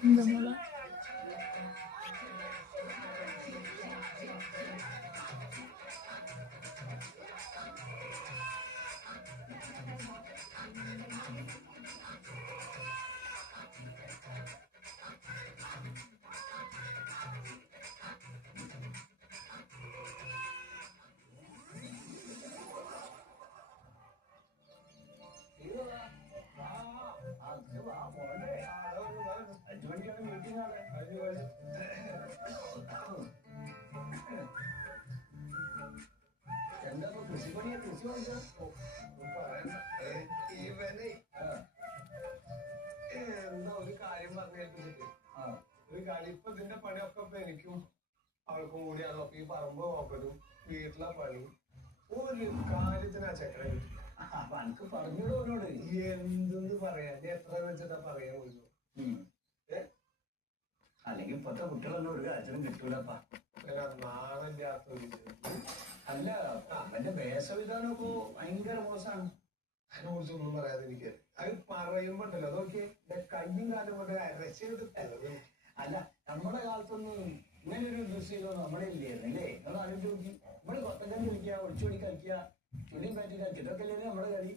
你怎么了？എന്താ ഒരു കാര്യം പറഞ്ഞേൽപ്പിച്ചിട്ട് ഒരു കാര്യം ഇപ്പൊ ഇതിന്റെ പണിയൊക്കെ ഇപ്പൊ എനിക്കും അവൾക്കും കൂടിയാണ് അപ്പൊ ഈ പറമ്പ് നോക്കലും വീട്ടിലെ പണി ഒരു കാര്യത്തിന് ആ കിട്ടില്ല അപ്പൊ എനിക്ക് പറഞ്ഞോട് എന്തെന്ന് പറയാ? എത്ര വെച്ചിട്ടാ പറയാൻ ഇപ്പത്തെ കുട്ടികളൊന്നും ഒരു കാര്യത്തിനും കിട്ടൂലപ്പാ. അല്ല അവന്റെ വേഷവിധാനം ഇപ്പോ ഭയങ്കര മോശമാണ്. അതിനെ കുറിച്ചൊന്നും ഒന്നും എനിക്ക് അത് പറയുമ്പോ ഉണ്ടല്ലോ അതൊക്കെ എന്റെ കയ്യും കാലം കൊണ്ട് അരച്ചെടുത്ത് തലവ് അല്ല നമ്മുടെ കാലത്തൊന്നും ഇങ്ങനെ ഒരു ദൃശ്യം നമ്മുടെ ഇല്ലായിരുന്നു അല്ലേ? നമ്മൾ ആലോചിച്ച് നോക്കി. നമ്മൾ കൊത്തക്കാൻ കളിക്കുക ഒളിച്ചോടി കളിക്കുക ചുടിയും പാറ്റി കളിക്കുക ഇതൊക്കെ അല്ലേ നമ്മുടെ കളി?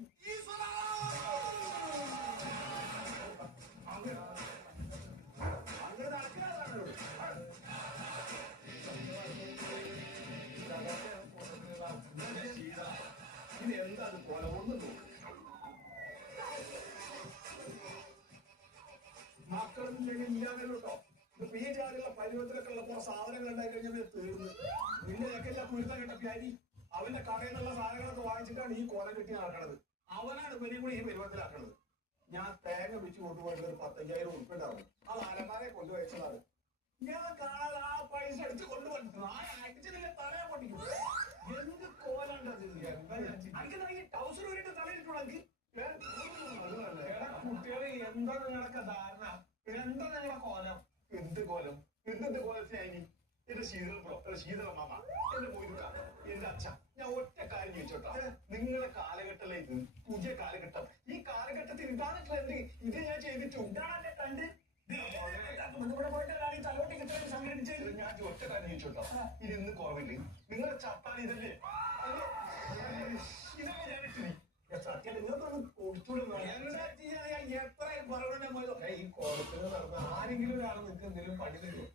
ഇത് എന്താണ് കൊല ഒന്നും മക്കളൊന്നും ഇല്ലാന്നല്ലോ കേട്ടോ ഈ ജാതിയുള്ള പരുവത്തിലൊക്കെ ഉള്ള കുറെ സാധനങ്ങൾ ഉണ്ടായി കഴിഞ്ഞാൽ തീർന്നു നിന്റെ ഞെക്കെല്ലാം കുരുത്ത കേട്ട അവന്റെ കടയിൽ നിന്നുള്ള സാധനങ്ങളൊക്കെ വാങ്ങിച്ചിട്ടാണ് ഈ കൊല കിട്ടി നടക്കണത് അവനാണ് ഇവരെയും കൂടി ഈ പരുവത്തിലാക്കണത് ഞാൻ തേങ്ങ വെച്ച് കൊണ്ടുപോയത് ഒരു പത്തയ്യായിരം ഉറുപ്പ ഉണ്ടാവും അത് അലമാരെ കൊണ്ടുവച്ചതാണ് ഞാൻ കാണാതെ ആ പൈസ എടുത്ത് കൊണ്ടുപോയി ആ അടിച്ചതിന്റെ തലയെ പൊട്ടിക്കും. എന്താ നിങ്ങളൊക്കെ ധാരണ? എന്താ നിങ്ങളെ കോലം? എന്ത് കോലം? എന്തെന്ത് കോലത്തിനായി എന്റെ ശീതള ബ്രോ എന്റെ ശീതള മാമ എന്റെ മൊയ്തുക എന്റെ അച്ഛ ഞാൻ ഒറ്റ കാര്യം ചോദിച്ചോട്ടാ. നിങ്ങളെ കാലഘട്ടമല്ലേ ഇത് പുതിയ കാലഘട്ടം. ഈ കാലഘട്ടത്തിൽ ഇതാണ് ട്രെൻഡ് ഇത് ഞാൻ ചെയ്തിട്ടു ഇതാണല്ലേ ട്രെൻഡ് ഞാൻ ഒറ്റ കാര്യം ചോദിച്ചോട്ടോ. ഇത് ഇന്ന് കുറവില്ലേ? നിങ്ങളെ ചത്താൻ ഇതല്ലേ? ഇതൊക്കെ ഞാൻ സത്യം നിങ്ങൾക്കൊന്ന് കൊടുത്തൂടെ എന്തെങ്കിലും പണി തരുമോ